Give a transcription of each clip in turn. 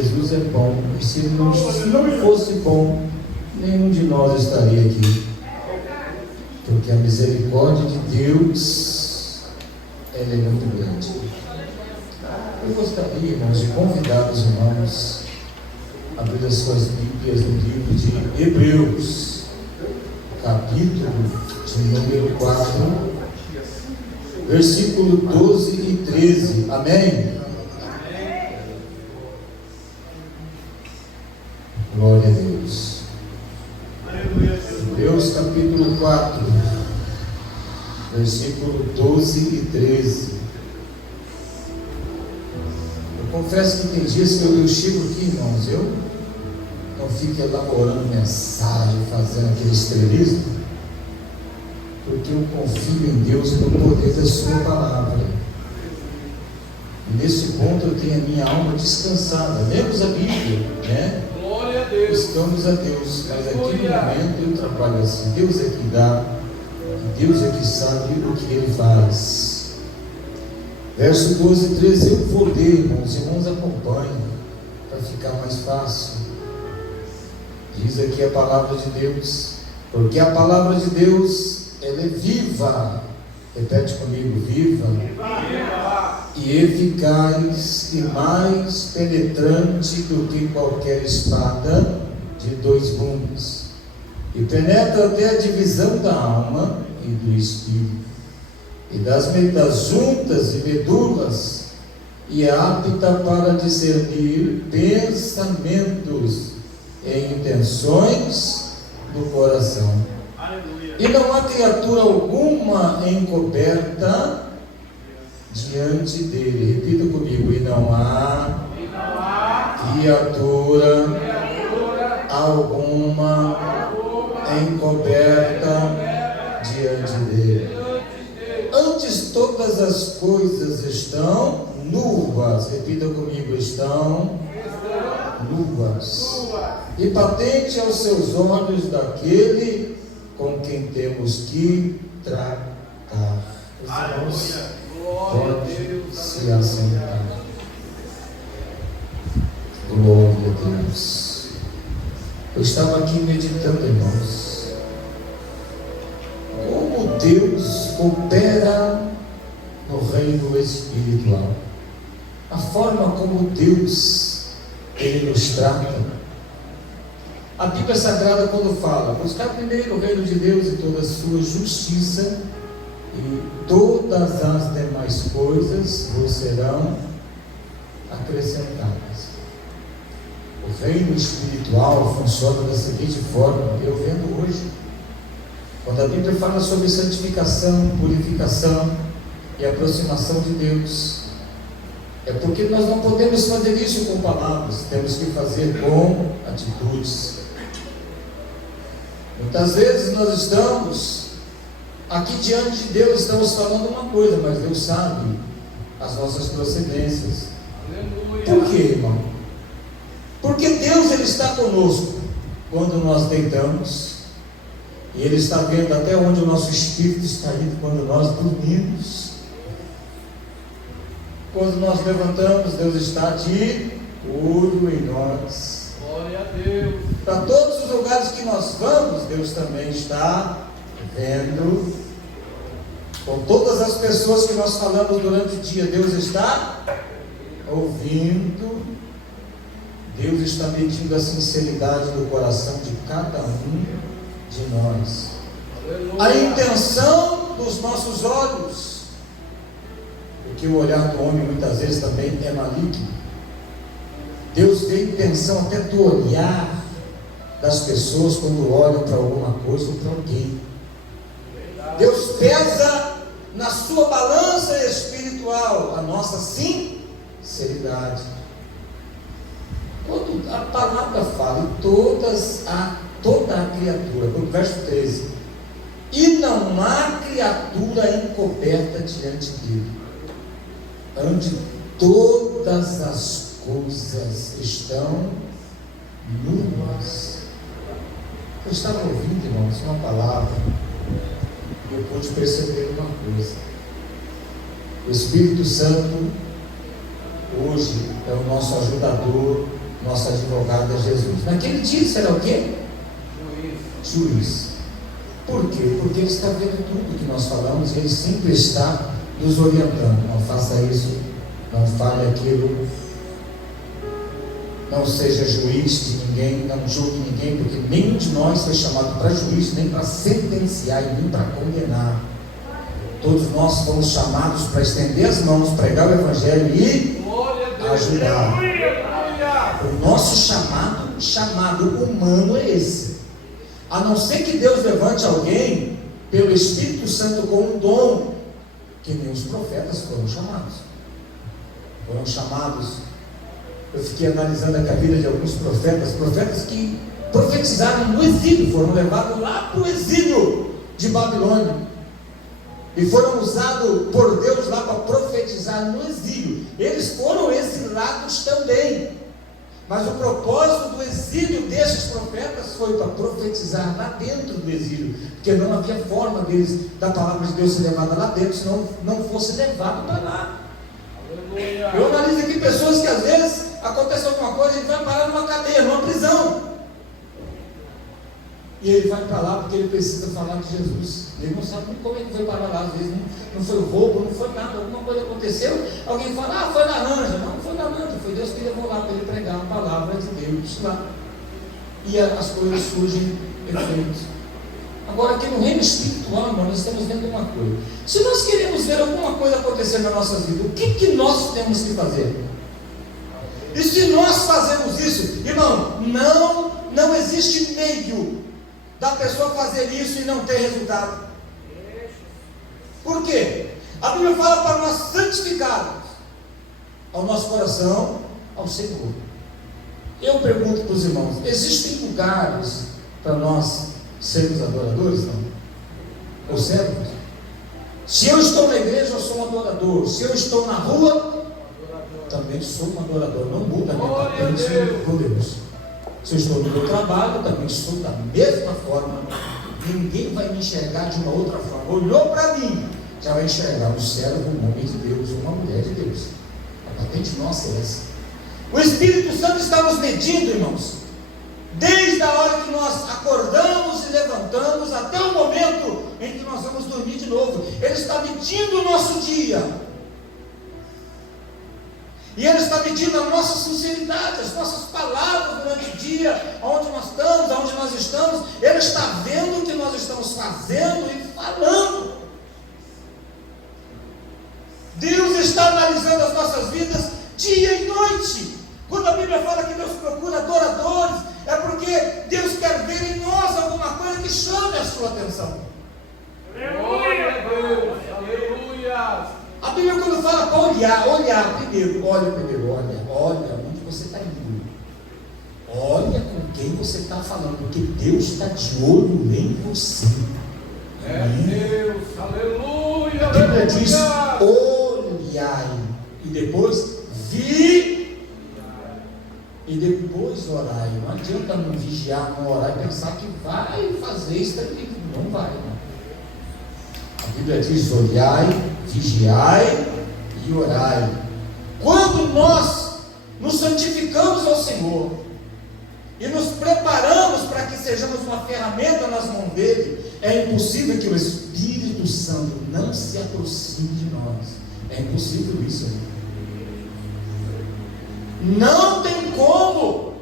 Jesus é bom, e se não fosse bom, nenhum de nós estaria aqui, porque a misericórdia de Deus, ela é muito grande. Eu gostaria, irmãos, de convidar os irmãos a abrir as suas Bíblias no livro de Hebreus, capítulo de número 4, versículo 12 e 13, amém? Glória a Deus. Hebreus capítulo 4, versículo 12 e 13. Eu confesso que tem dias que eu chego aqui, irmãos, eu não fico elaborando mensagem, fazendo aquele estrelismo, porque eu confio em Deus no poder da sua palavra. E nesse ponto eu tenho a minha alma descansada. Lemos a Bíblia, né? Glória a Deus. Buscamos a Deus, mas aqui no momento eu trabalho assim. Deus é que dá, e Deus é que sabe o que Ele faz. Verso 12 e 13, eu vou ler, irmãos, os irmãos acompanhem, para ficar mais fácil. Diz aqui a palavra de Deus, porque a palavra de Deus, ela é viva, repete comigo, viva, e eficaz, e mais penetrante do que qualquer espada de dois gumes, e penetra até a divisão da alma e do espírito, e das juntas e medulas, e é apta para discernir pensamentos e intenções do coração. Aleluia. E não há criatura alguma encoberta diante dele. Repita comigo: e não há criatura alguma encoberta diante dele. Antes todas as coisas estão nuvas. Repita comigo: estão nuvas. E patente aos seus olhos daquele com quem temos que tratar. Os irmãos podem se assentar. Glória a Deus. Eu estava aqui meditando, irmãos, como Deus opera no reino espiritual, a forma como Deus Ele nos trata. A Bíblia Sagrada, quando fala: buscar primeiro o reino de Deus e toda a sua justiça, e todas as demais coisas vos serão acrescentadas. O reino espiritual funciona da seguinte forma, eu vendo hoje, quando a Bíblia fala sobre santificação, purificação e aproximação de Deus, é porque nós não podemos fazer isso com palavras, temos que fazer com atitudes. Muitas vezes nós estamos aqui diante de Deus, estamos falando uma coisa, mas Deus sabe as nossas procedências. Aleluia. Por quê, irmão? Porque Deus, Ele está conosco quando nós deitamos, e Ele está vendo até onde o nosso espírito está indo quando nós dormimos. Quando nós levantamos, Deus está de olho em nós. Glória a Deus. Para todos os lugares que nós vamos, Deus também está vendo. Com todas as pessoas que nós falamos durante o dia, Deus está ouvindo. Deus está medindo a sinceridade do coração de cada um de nós. Aleluia. A intenção dos nossos olhos, porque o olhar do homem muitas vezes também é maligno. Deus vê a intenção até do olhar das pessoas quando olham para alguma coisa ou para alguém. Deus pesa na sua balança espiritual a nossa sinceridade. Quando a palavra fala em toda a criatura, no verso 13, e não há criatura encoberta diante dele, onde todas as coisas estão nuas. Eu estava ouvindo, irmãos, uma palavra, e eu pude perceber uma coisa: o Espírito Santo hoje é o nosso ajudador Nosso advogado é Jesus. Naquele dia será o quê? Juiz. Por quê? Porque Ele está vendo tudo que nós falamos, Ele sempre está nos orientando. Não faça isso, não fale aquilo, não seja juiz de ninguém, não julgue ninguém, porque nenhum de nós foi chamado para juiz, nem para sentenciar e nem para condenar. Todos nós fomos chamados para estender as mãos, pregar o Evangelho e ajudar. O nosso chamado humano é esse. A não ser que Deus levante alguém pelo Espírito Santo com um dom, que nem os profetas foram chamados. Eu fiquei analisando a vida de alguns profetas que profetizaram no exílio, foram levados lá para o exílio de Babilônia, e foram usados por Deus lá para profetizar no exílio. Eles foram exilados também, mas o propósito do exílio desses profetas foi para profetizar lá dentro do exílio, porque não havia forma deles, da palavra de Deus ser levada lá dentro, senão não fosse levado para lá. Eu analiso aqui pessoas que às vezes acontece alguma coisa, ele vai parar numa cadeia, numa prisão, e ele vai para lá porque ele precisa falar de Jesus. Ele não sabe como é que foi parar lá. Às vezes não foi roubo, não foi nada, alguma coisa aconteceu, alguém fala, foi laranja. Não foi laranja, foi Deus que levou lá para ele pregar a palavra de Deus lá, e as coisas surgem efeitos. Agora aqui no reino espiritual, irmão, nós estamos vendo uma coisa. Se nós queremos ver alguma coisa acontecer na nossa vida, o que nós temos que fazer? E se nós fazemos isso, irmão, não existe meio da pessoa fazer isso e não ter resultado. Por quê? A Bíblia fala para nós santificarmos ao nosso coração, ao Senhor. Eu pergunto para os irmãos, existem lugares para nós sermos adoradores? Não? Ou servos? Se eu estou na igreja, eu sou um adorador. Se eu estou na rua, também sou um adorador. Não muda a minha patente por Deus. Se eu estou no meu trabalho, também estou da mesma forma. Ninguém vai me enxergar de uma outra forma. Olhou para mim, já vai enxergar um servo, um homem de Deus, uma mulher de Deus. A patente nossa é essa. O Espírito Santo está nos medindo, irmãos, desde a hora que nós acordamos e levantamos até o momento em que nós vamos dormir de novo. Ele está medindo o nosso dia. E Ele está medindo a nossa sinceridade, as nossas palavras durante o dia, aonde nós estamos, aonde nós estamos. Ele está vendo o que nós estamos fazendo e falando. Deus está analisando as nossas vidas dia e noite. Quando a Bíblia fala que Deus procura adoradores, é porque Deus quer ver em nós alguma coisa que chame a sua atenção. Aleluia, Deus, aleluia. A Bíblia quando fala para olhar primeiro, olha onde você está indo, olha com quem você está falando, porque Deus está de olho em você. É Deus, aleluia. A Bíblia diz, olhai, e depois vi, e depois orai. Não adianta não vigiar, não orar e pensar que vai fazer isso daqui, não vai, não. A Bíblia diz, olhai, vigiai e orai. Quando nós nos santificamos ao Senhor e nos preparamos para que sejamos uma ferramenta nas mãos dele, é impossível que o Espírito Santo não se aproxime de nós. É impossível isso. Não tem como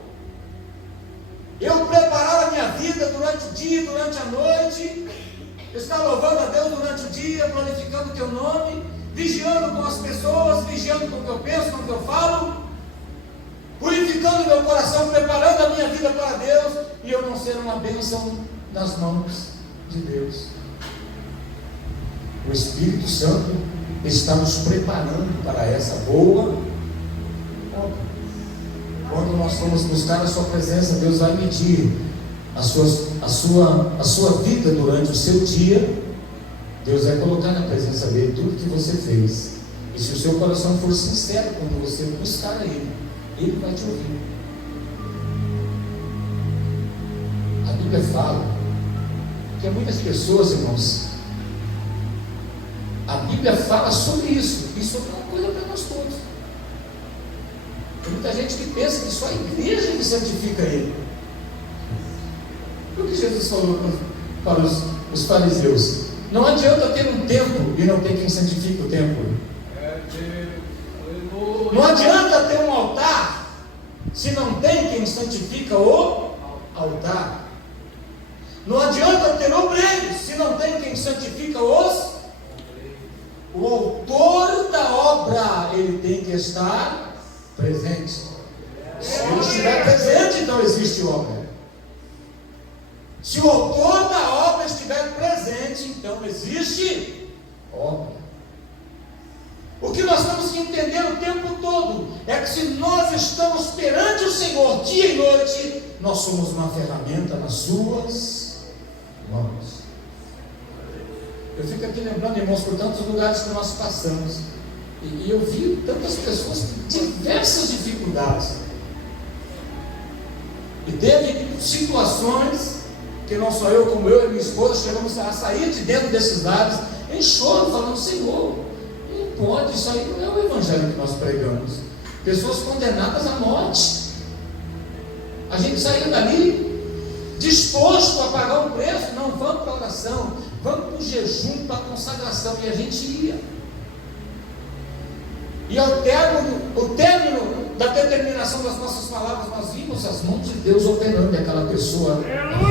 eu preparar a minha vida durante o dia, durante a noite, estar louvando a Deus durante o dia, glorificando o teu nome, vigiando com as pessoas, vigiando com o que eu penso, com o que eu falo, purificando meu coração, preparando a minha vida para Deus, e eu não ser uma bênção nas mãos de Deus. O Espírito Santo está nos preparando para essa boa obra. Quando nós formos buscar a sua presença, Deus vai medir a sua vida durante o seu dia. Deus vai colocar na presença dele tudo que você fez, e se o seu coração for sincero quando você buscar Ele, Ele vai te ouvir. A Bíblia fala que há muitas pessoas, irmãos, a Bíblia fala sobre isso, e sobre uma coisa para nós todos. Tem muita gente que pensa que só a igreja que santifica ele. O que Jesus falou para os fariseus? Não adianta ter um templo e não ter quem santifique o templo. Não adianta ter um altar se não tem quem santifica o altar. Não adianta ter obreiros se não tem quem santifica os. O autor da obra, ele tem que estar presente. Se ele estiver presente, então existe obra. Se o autor da obra estiver presente, então existe obra. O que nós temos que entender o tempo todo é que se nós estamos perante o Senhor dia e noite, nós somos uma ferramenta nas suas mãos. Eu fico aqui lembrando, irmãos, por tantos lugares que nós passamos, e eu vi tantas pessoas com diversas dificuldades, e teve situações que não só eu, como eu e minha esposa chegamos a sair de dentro desses lares em choro, falando: Senhor, não pode, isso aí não é o evangelho que nós pregamos. Pessoas condenadas à morte. A gente saiu dali disposto a pagar um preço. Não, vamos para a oração, vamos para o jejum, para a consagração, e a gente ia. E ao término da determinação das nossas palavras, nós vimos as mãos de Deus operando, e aquela pessoa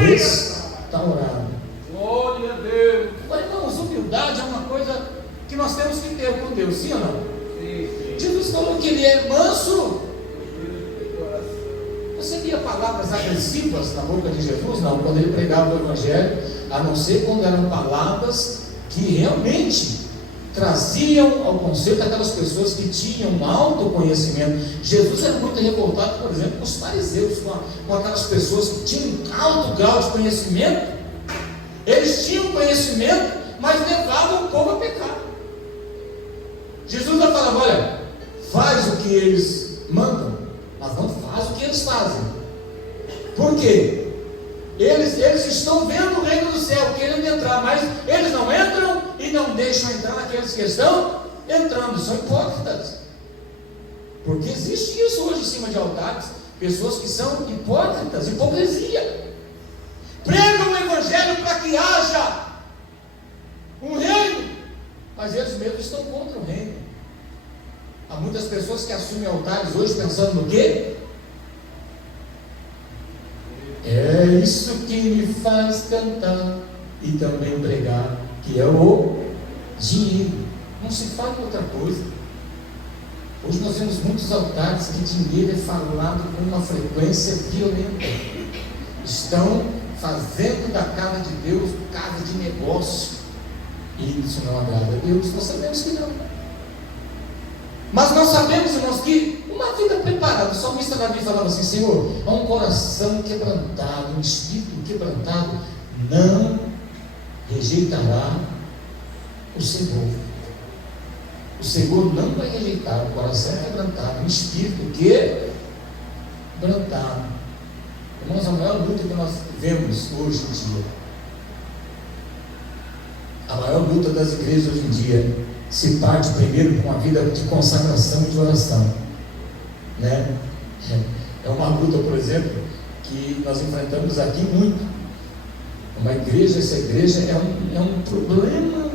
restaurada. Glória a Deus. Agora, irmãos, humildade é uma coisa que nós temos que ter com Deus, sim ou não? Sim. Jesus falou que ele é manso. Você via palavras agressivas na boca de Jesus? Não, quando ele pregava o evangelho, a não ser quando eram palavras que realmente traziam ao conceito aquelas pessoas que tinham um autoconhecimento. Jesus era muito revoltado, por exemplo, com os fariseus, com aquelas pessoas que tinham um alto grau de conhecimento. Eles tinham conhecimento, mas levavam o povo a pecar. Jesus não falava: olha, faz o que eles mandam, mas não faz o que eles fazem. Por quê? Eles estão vendo o reino do céu, querendo entrar, mas eles não entram e não deixam entrar aqueles que estão entrando. São hipócritas. Porque existe isso hoje em cima de altares, pessoas que são hipócritas, hipocrisia. Pregam o evangelho para que haja um reino, mas eles mesmos estão contra o reino. Há muitas pessoas que assumem altares hoje pensando no quê? É isso que me faz cantar e também pregar, que é o dinheiro. Não se fala em outra coisa. Hoje nós vemos muitos altares que dinheiro é falado com uma frequência violenta. Estão fazendo da casa de Deus casa de negócio, e isso não agrada a Deus. Nós sabemos que não. Mas nós sabemos, irmãos, que uma vida preparada, o salmista Davi falava assim: Senhor, há um coração quebrantado, um espírito quebrantado, não rejeitará o Senhor. O Senhor não vai rejeitar o coração quebrantado, um espírito quebrantado. Irmãos, a maior luta que nós vemos hoje em dia, a maior luta das igrejas hoje em dia, se parte primeiro com uma vida de consagração e de oração, né? É uma luta, por exemplo, que nós enfrentamos aqui muito. Uma igreja, essa igreja é um problema.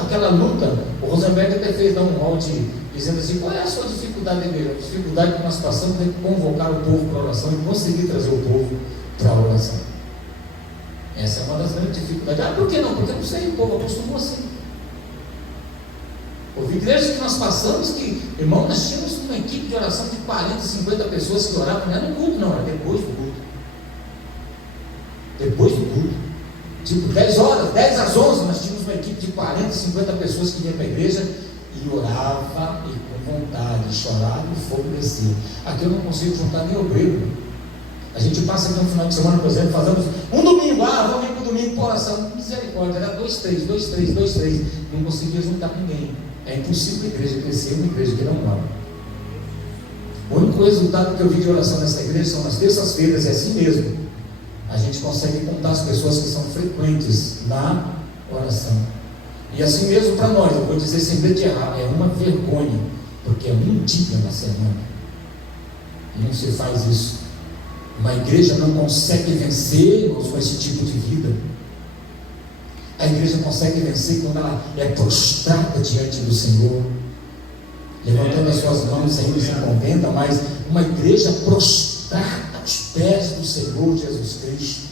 Aquela luta, o Rosenberg até fez dar um rol dizendo assim: qual é a sua dificuldade, igreja? A dificuldade que nós passamos é de convocar o povo para a oração e conseguir trazer o povo para a oração. Essa é uma das grandes dificuldades. Ah, por que não? Porque eu não sei, o povo acostumou assim. Houve igrejas que nós passamos que, irmão, nós tínhamos uma equipe de oração de 40, 50 pessoas que oravam, não era no culto, não, era depois do culto. Depois do culto. Tipo, 10 horas, 10 às 11, nós tínhamos uma equipe de 40, 50 pessoas que iam para a igreja e orava e com vontade, chorava e o fogo descia. Aqui eu não consigo juntar nem obreiro. A gente passa aqui no final de semana, por exemplo, fazemos um domingo, vamos ir para o domingo para oração. Misericórdia, era 2, 3. Não conseguia juntar ninguém. É impossível a igreja crescer, uma igreja que não ora. O único resultado que eu vi de oração nessa igreja são nas terças-feiras, é assim mesmo. A gente consegue contar as pessoas que são frequentes na oração. E assim mesmo para nós, eu vou dizer sem medo de errar, é uma vergonha, porque é um dia na semana Não se faz isso. Uma igreja não consegue vencer, irmãos, com esse tipo de vida. A igreja consegue vencer quando ela é prostrada diante do Senhor, levantando as suas mãos ainda sem contenta, mas uma igreja prostrada aos pés do Senhor Jesus Cristo.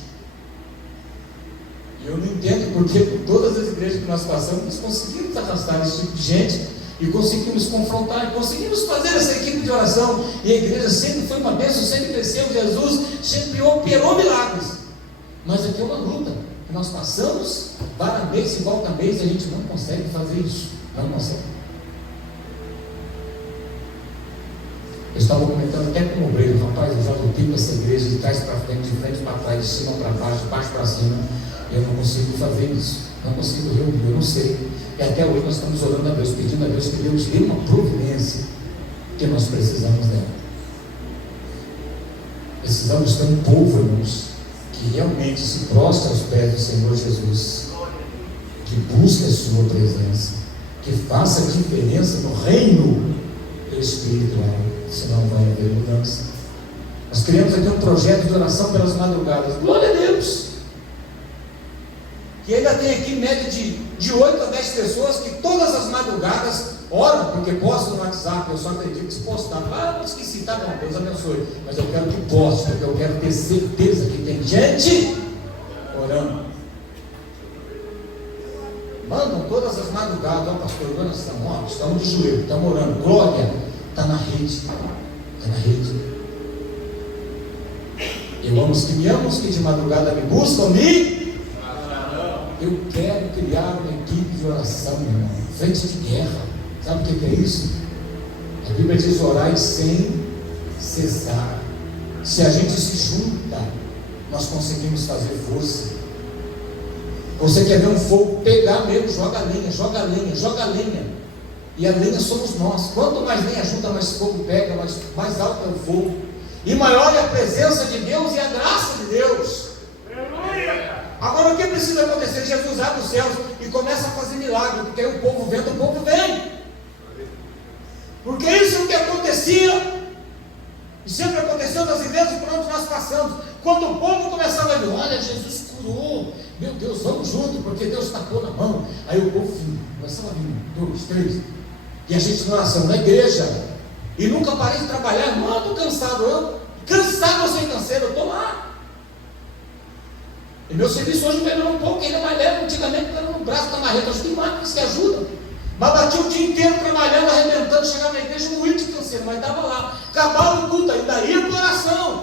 E eu não entendo porque por todas as igrejas que nós passamos, nós conseguimos arrastar esse tipo de gente, e conseguimos confrontar, e conseguimos fazer essa equipe de oração, e a igreja sempre foi uma bênção, sempre cresceu, Jesus sempre operou milagres. Mas aqui é uma luta que nós passamos para mês e volta mês, e a gente não consegue fazer isso, não consegue. Eu estava comentando até com o obreiro, rapaz, eu já lutei com essa igreja de trás para frente, de frente para trás, de cima para baixo, de baixo para cima, eu não consigo fazer isso, não consigo reunir, eu não sei. E até hoje nós estamos orando a Deus, pedindo a Deus que Deus dê uma providência, que nós precisamos dela. Precisamos ter um povo, irmãos, que realmente se prostra aos pés do Senhor Jesus, que busque a sua presença, que faça diferença no reino espiritual, senão vai haver mudança. Nós criamos aqui um projeto de oração pelas madrugadas, glória a Deus, que ainda tem aqui em média de 8 a 10 pessoas que todas as madrugadas oram, porque postam no WhatsApp. Eu só acredito que se postar, não esqueci, tá bom, Deus abençoe, mas eu quero que poste, porque eu quero ter certeza que tem gente orando. Mandam todas as madrugadas, ó pastor, nós estamos de joelho, estamos orando, glória, está na rede, está na rede. Eu amo os que me amam, os que de madrugada me buscam, eu quero criar uma equipe de oração, meu irmão, frente de guerra. Sabe o que é isso? A Bíblia diz: orai sem cessar. Se a gente se junta, nós conseguimos fazer força. Você quer ver um fogo pegar mesmo, joga lenha, joga lenha, joga lenha. E a lenha somos nós. Quanto mais lenha junta, mais fogo pega, mais alto é o fogo. E maior é a presença de Deus e a graça de Deus. Agora o que precisa acontecer? Jesus abre os céus e começa a fazer milagre, porque aí o povo vem. Porque isso é o que acontecia, e sempre aconteceu nas igrejas por onde nós passamos. Quando o povo começava a ver, olha, Jesus curou, meu Deus, vamos junto, porque Deus tacou na mão. Aí o povo começava a vir, 2, 3, e a gente na oração, na igreja, e nunca parei de trabalhar. Irmão, eu estou cansado, cansado ou sem canseiro, eu estou lá. E meu serviço hoje melhorou um pouco, ainda mais leve. Antigamente era no braço da marreta, hoje tem máquinas que ajudam. Mas bati o dia inteiro trabalhando, arrebentando, chegava na igreja muito de canseiro, mas estava lá. Acabava o culto, ainda ia para oração.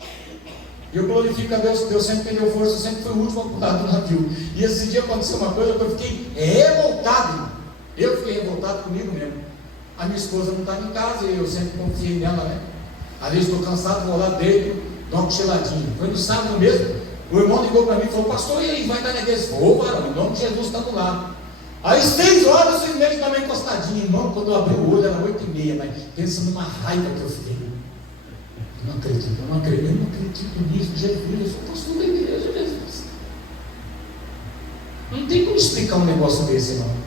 E eu glorifico a Deus, que Deus sempre me deu força, eu sempre fui o último a pular do navio. E esse dia aconteceu uma coisa que eu fiquei revoltado. Eu fiquei revoltado comigo mesmo. A minha esposa não estava em casa e eu sempre confiei nela, né? Às vezes estou cansado, vou lá dentro, dou uma cochiladinha. Foi no sábado mesmo, o irmão ligou para mim e falou: pastor, e aí, vai dar na igreja? Ô, varão, em nome de Jesus, está do lado. Às 6 horas, 6 meses, estava encostadinho. Irmão, quando eu abri o olho, era 8h30, mas pensa numa raiva que eu fiquei. Eu não acredito nisso, Jesus, eu sou pastor da igreja, Jesus. Não tem como explicar um negócio desse, não.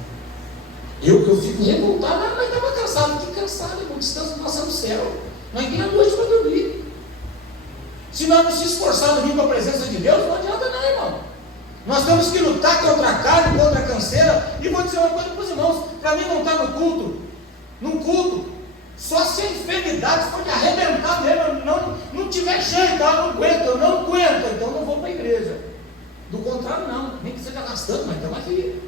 Eu fico revoltado, mas estava cansado. Que cansado, irmão, descanso passa no céu. Nós tem a noite para dormir. Se nós não se esforçarmos vir para a presença de Deus, não adianta não, irmão. Nós temos que lutar contra a carne, contra a canseira. E vou dizer uma coisa para os irmãos: para mim não está num culto, só se a enfermidade for de arrebentar mesmo, não tiver jeito, eu não aguento, então não vou para a igreja. Do contrário, não, nem que seja gastando, mas estamos aqui.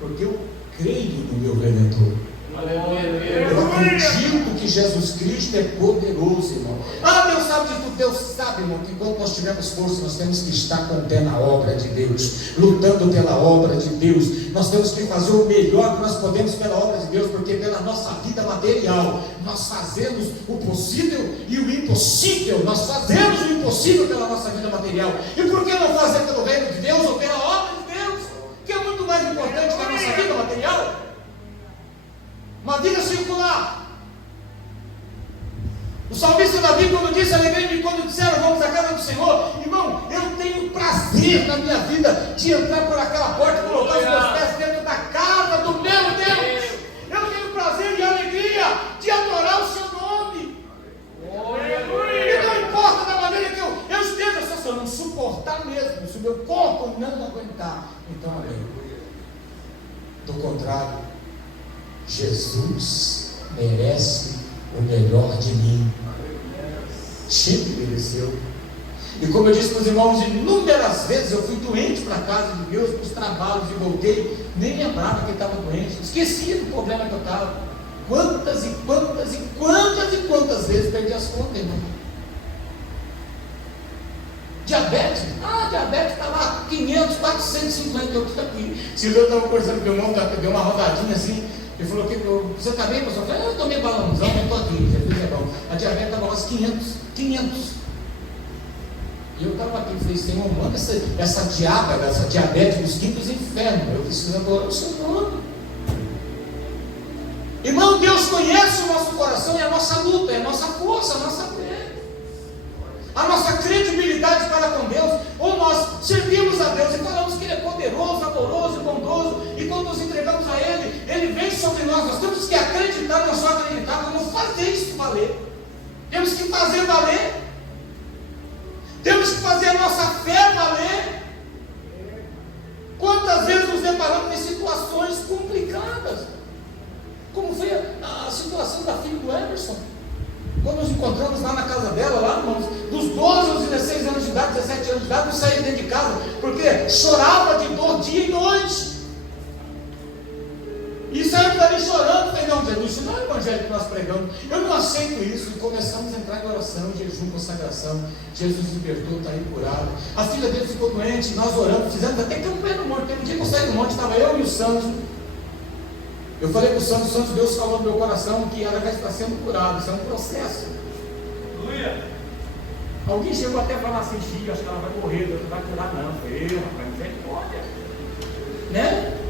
Porque eu creio no meu Redentor. Eu acredito que Jesus Cristo é poderoso, irmão. Deus sabe de tudo. Deus sabe, irmão, que enquanto nós tivermos força, nós temos que estar com o pé na obra de Deus, lutando pela obra de Deus. Nós temos que fazer o melhor que nós podemos pela obra de Deus, porque pela nossa vida material nós fazemos o possível e o impossível. Nós fazemos o impossível pela nossa vida material. E por que não fazer pelo reino de Deus ou pela obra de Deus, que é muito mais importante que a nossa vida material? Uma vida circular. O salmista Davi, quando disse: alegrei-me quando disseram vamos à casa do Senhor. Irmão, eu tenho prazer na minha vida de entrar por aquela porta e colocar os meus pés dentro da casa do meu Deus. Eu tenho prazer e alegria de adorar o seu nome. Do contrário, Jesus merece o melhor de mim. Sempre mereceu. E como eu disse para os irmãos, inúmeras vezes eu fui doente para a casa de Deus, para os trabalhos e voltei, nem lembrava que eu estava doente, esqueci do problema que eu estava. Quantas e quantas e quantas e quantas vezes perdi as contas, irmão. Diabetes? Diabetes está lá, 500, 450, eu estou aqui. Se eu estava conversando com o irmão, deu uma rodadinha assim, ele falou, você está bem, pastor? Eu falei, eu tomei balãozão, mas estou aqui, Jesus é bom. A diabetes estava lá, 500. E eu estava aqui, falei, Senhor, manda essa diabetes dos quintos infernos, eu preciso adorar o seu nome. Irmão, Deus conhece o nosso coração, é a nossa luta, é a nossa força, a nossa fé, a nossa credibilidade para com Deus. Ou nós servimos a Deus e falamos que Ele é poderoso, amoroso e bondoso, e quando nos entregamos a Ele, Ele vem sobre nós. Nós temos que acreditar, não só acreditar, mas fazer isso valer. Temos que fazer valer. Temos que fazer a nossa fé valer. Quantas vezes nos deparamos em situações complicadas, como foi a situação da filha do Emerson, quando nos encontramos lá na casa dela, lá, irmãos, dos 12 aos 16 anos de idade, 17 anos de idade, não saía dentro de casa, porque chorava de dor dia e noite. E saímos dali chorando. Falei, não, Jesus, isso não é o evangelho que nós pregamos, eu não aceito isso. E começamos a entrar em oração, jejum, consagração. Jesus libertou, está aí curado. A filha dele ficou doente, nós oramos, fizemos até campanha no monte. Teve um dia que eu saí do monte, estava eu e o Santos. Eu falei para o Santos, Deus falou no meu coração que ela já está sendo curada. Isso é um processo. Aleluia. Alguém chegou até a falar assim, filho, acho que ela vai morrer, Deus não vai curar não. Foi eu, rapaz, misericórdia, né?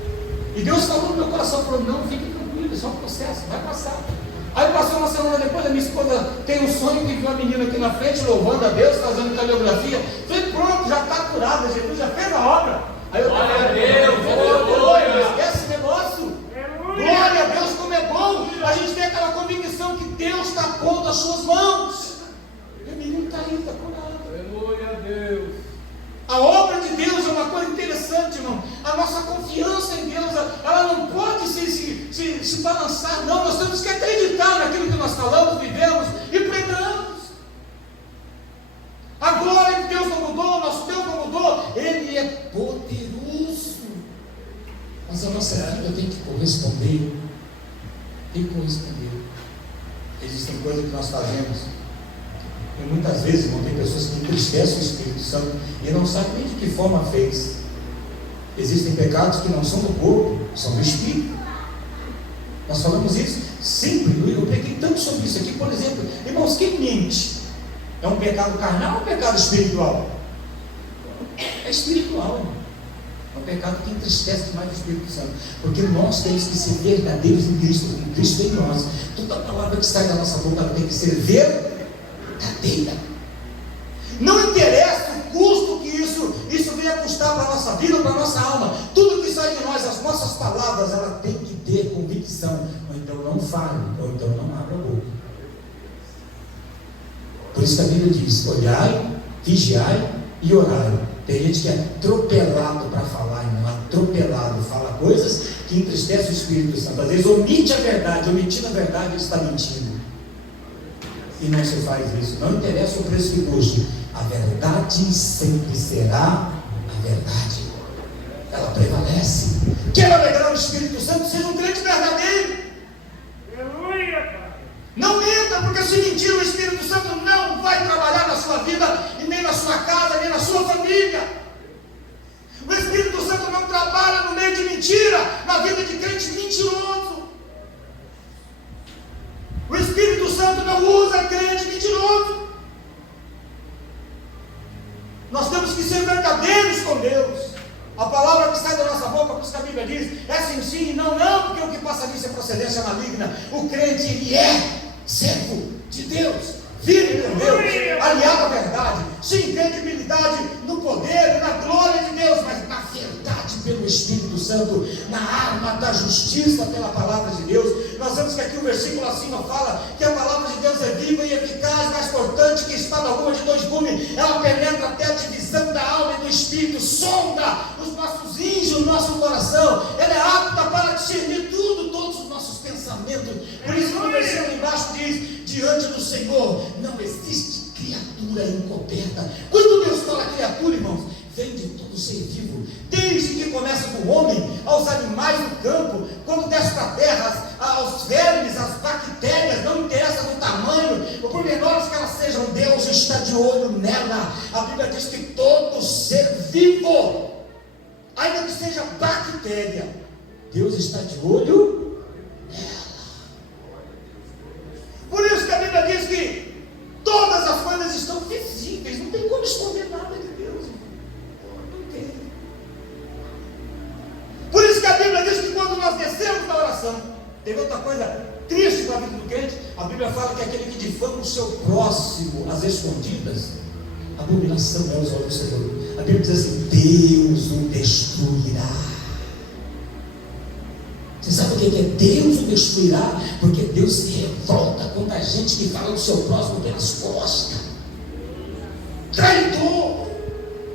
E Deus falou no meu coração, falou, não, fique tranquilo, isso é um processo, vai passar. Aí passou uma semana depois, a minha esposa tem um sonho que viu uma menina aqui na frente, louvando a Deus, fazendo coreografia. Falei, pronto, já está curada, Jesus já fez a obra. Aí eu glória a Deus, esquece esse negócio. Glória a Deus, como é bom a gente ter aquela convicção que Deus está pondo as suas mãos. E o menino está aí, está curado. Aleluia a Deus. A obra de Deus é uma coisa interessante, irmão. A nossa confiança em Deus, ela não pode se balançar, não. Nós temos que acreditar naquilo que nós falamos, vivemos e pregamos. A glória de Deus não mudou, nosso Deus não mudou, Ele é poderoso. Mas a nossa vida tem que corresponder. Tem que corresponder. Existem coisas que nós fazemos, e muitas vezes, irmão, tem pessoas que entristecem o Espírito Santo e não sabem nem de que forma fez. Existem pecados que não são do corpo, são do Espírito. Nós falamos isso sempre. Eu preguei tanto sobre isso aqui. Por exemplo, irmãos, quem mente? É um pecado carnal ou um pecado espiritual? É espiritual, irmão. É um pecado que entristece demais o Espírito Santo, porque nós temos que ser verdadeiros em Cristo, porque Cristo é em nós. Toda palavra que sai da nossa boca tem que ser verdadeira. Não interessa o custo que isso venha custar para a nossa vida, para a nossa alma. Tudo que sai de nós, as nossas palavras, ela tem que ter convicção. Ou então não fale, ou então não abra a boca. Por isso que a Bíblia diz, olhai, vigiai e orai. Tem gente que é atropelado para falar, irmão, atropelado, fala coisas que entristecem o Espírito Santo. Às vezes omite a verdade, omitindo a verdade, ele está mentindo. E não se faz isso. Não interessa o preço que custe. A verdade sempre será a verdade. Ela prevalece. Quer alegrar o Espírito Santo? Seja um crente verdadeiro. Não minta, porque se mentir, o Espírito Santo não vai trabalhar na sua vida, e nem na sua casa, nem na sua família. O Espírito Santo não trabalha no meio de mentira, na vida de crente mentiroso. O Espírito Santo não usa crente mentiroso. Nós temos que ser verdadeiros com Deus. A palavra que sai da nossa boca, por isso que a Bíblia diz, é sim, sim, não, não, porque o que passa disso é procedência maligna. O crente, ele é servo de Deus, vive com Deus, aliado à verdade, sem credibilidade no poder e na glória de Deus, mas na verdade pelo Espírito Santo, na arma da justiça pela palavra de Deus. Nós vemos que aqui o versículo acima fala que a palavra de Deus é viva e eficaz, mais cortante que espada alguma de dois gumes. Ela penetra até a divisão da alma e do espírito, sonda os nossos índios, o nosso coração. Ela é apta para discernir tudo, todos os nossos pensamentos. Por isso, no versículo embaixo diz: diante do Senhor não existe criatura encoberta. Quando Deus fala criatura, irmãos, vem de todo ser vivo, desde que começa do homem, aos animais do campo, quando desce para a terra, aos vermes, às bactérias, não interessa do tamanho, ou por menores que elas sejam, Deus está de olho nela. A Bíblia diz que todo ser vivo, ainda que seja bactéria, Deus está de olho nela. Por isso que a Bíblia diz que todas as coisas estão visíveis, não tem como esconder nada de Deus. Não tem. Por isso que a Bíblia diz que quando nós descemos da oração, teve outra coisa triste para a vida do crente, a Bíblia fala que aquele que difama o seu próximo às escondidas, abominação é os olhos do Senhor. A Bíblia diz assim: Deus o destruirá. Você sabe o que é Deus o destruirá? Porque Deus se revolta contra a gente que fala do seu próximo pelas costas. Traidor,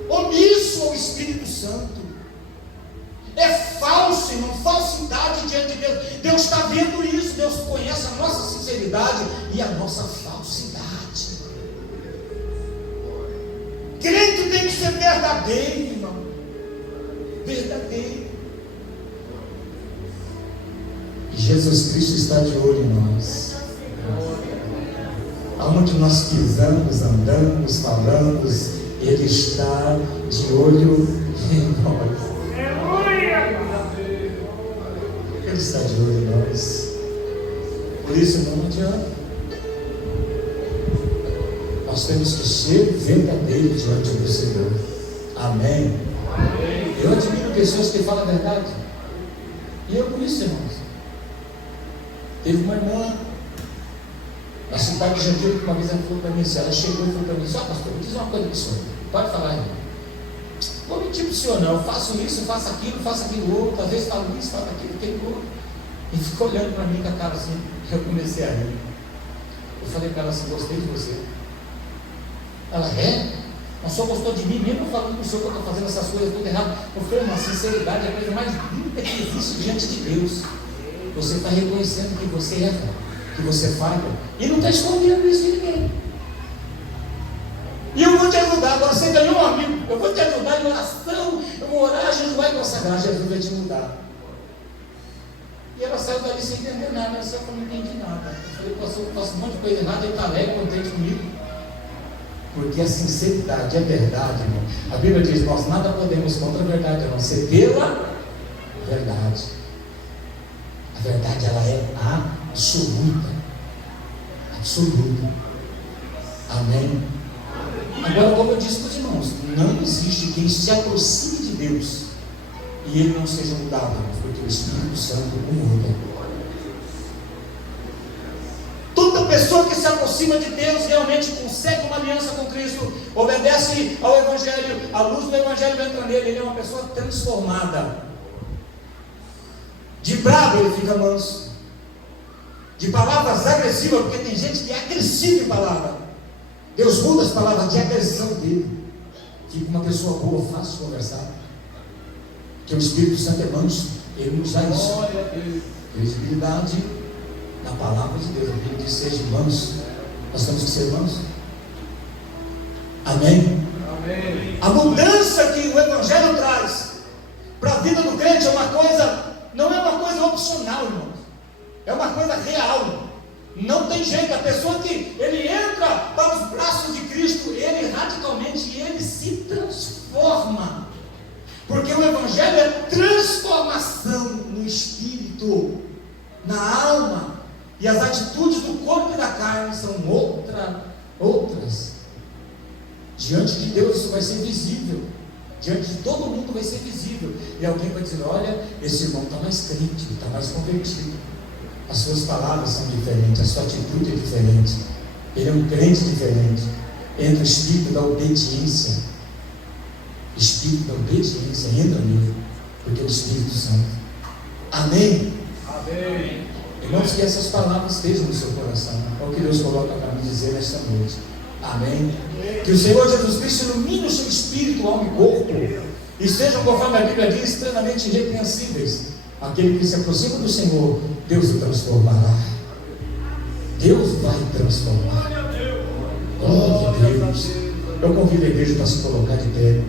omisso ao Espírito Santo. É falso, irmão, falsidade diante de Deus. Deus está vendo isso, Deus conhece a nossa sinceridade e a nossa falsidade. Crente tem que ser verdadeiro, irmão. Verdadeiro. E Jesus Cristo está de olho em nós. Aonde nós pisamos, andamos, falamos, Ele está de olho em nós. Ele está de olho em nós. Por isso, não adianta. Nós temos que ser verdadeiros diante do Senhor. Amém? Eu admiro pessoas que falam a verdade. E eu por isso, irmãos. Teve uma irmã na cidade de Jandira que uma vez ela falou para mim assim, ela chegou e falou para mim: só pastor, me diz uma coisa para o senhor. Pode falar, irmão. Vou mentir para o senhor não, eu faço isso, faço aquilo outro, às vezes falo isso, falo aquilo outro. E ficou olhando para mim com a cara assim. Eu comecei a rir. Eu falei para ela assim: gostei de você. Ela: é? Mas só gostou de mim mesmo falando para o senhor que eu estou fazendo essas coisas tudo errado? Eu falei: uma sinceridade é a coisa mais linda que existe diante de Deus. Você está reconhecendo que você erra, que você falha, e não está escondendo isso de ninguém. E eu vou te ajudar. Agora você ganhou um amigo, eu vou te ajudar em oração. Eu vou orar, a gente vai consagrar, Jesus vai te mudar. E ela saiu dali sem entender nada. Ela saiu: eu não entendi nada. Eu falei: pastor, eu faço um monte de coisa errada, ele está alegre, contente comigo. Porque a sinceridade é verdade, irmão. A Bíblia diz: nós nada podemos contra a verdade, a não ser pela verdade. A verdade, ela é absoluta. Absoluta. Amém? Agora, como eu disse para os irmãos, não existe quem se aproxime de Deus e ele não seja mudado, porque o Espírito Santo o muda. Toda pessoa que se aproxima de Deus realmente consegue uma aliança com Cristo, obedece ao Evangelho, a luz do Evangelho entra nele, ele é uma pessoa transformada. De bravo ele fica manso, de palavras agressivas, porque tem gente que é agressiva em palavra. Deus muda as palavras de agressão dele, fica uma pessoa boa, fácil de conversar, porque o Espírito Santo é manso, ele nos dá isso, credibilidade na palavra de Deus. Ele diz: seja manso, nós temos que ser mansos. Amém? Amém. A mudança que o Evangelho traz para a vida do crente é uma coisa, não é uma coisa opcional, irmãos, é uma coisa real. Não tem jeito. A pessoa que ele entra para os braços de Cristo, ele radicalmente ele se transforma, porque o Evangelho é transformação no espírito, na alma, e as atitudes do corpo e da carne são outras. Diante de Deus isso vai ser visível, diante de todo mundo vai ser visível, e alguém vai dizer: olha, esse irmão está mais crente, está mais convertido, as suas palavras são diferentes, a sua atitude é diferente, ele é um crente diferente. Entra o espírito da obediência, entra nele, porque é o Espírito Santo. Amém? Amém. Irmãos, que essas palavras estejam no seu coração, é o que Deus coloca para me dizer nesta noite. Amém? Que o Senhor Jesus Cristo ilumine o seu espírito, alma e corpo, e sejam, conforme a Bíblia diz, plenamente irrepreensíveis Aquele que se aproxima do Senhor, Deus o transformará. Deus vai transformar. Glória a Deus. Eu convido a igreja para se colocar de pé.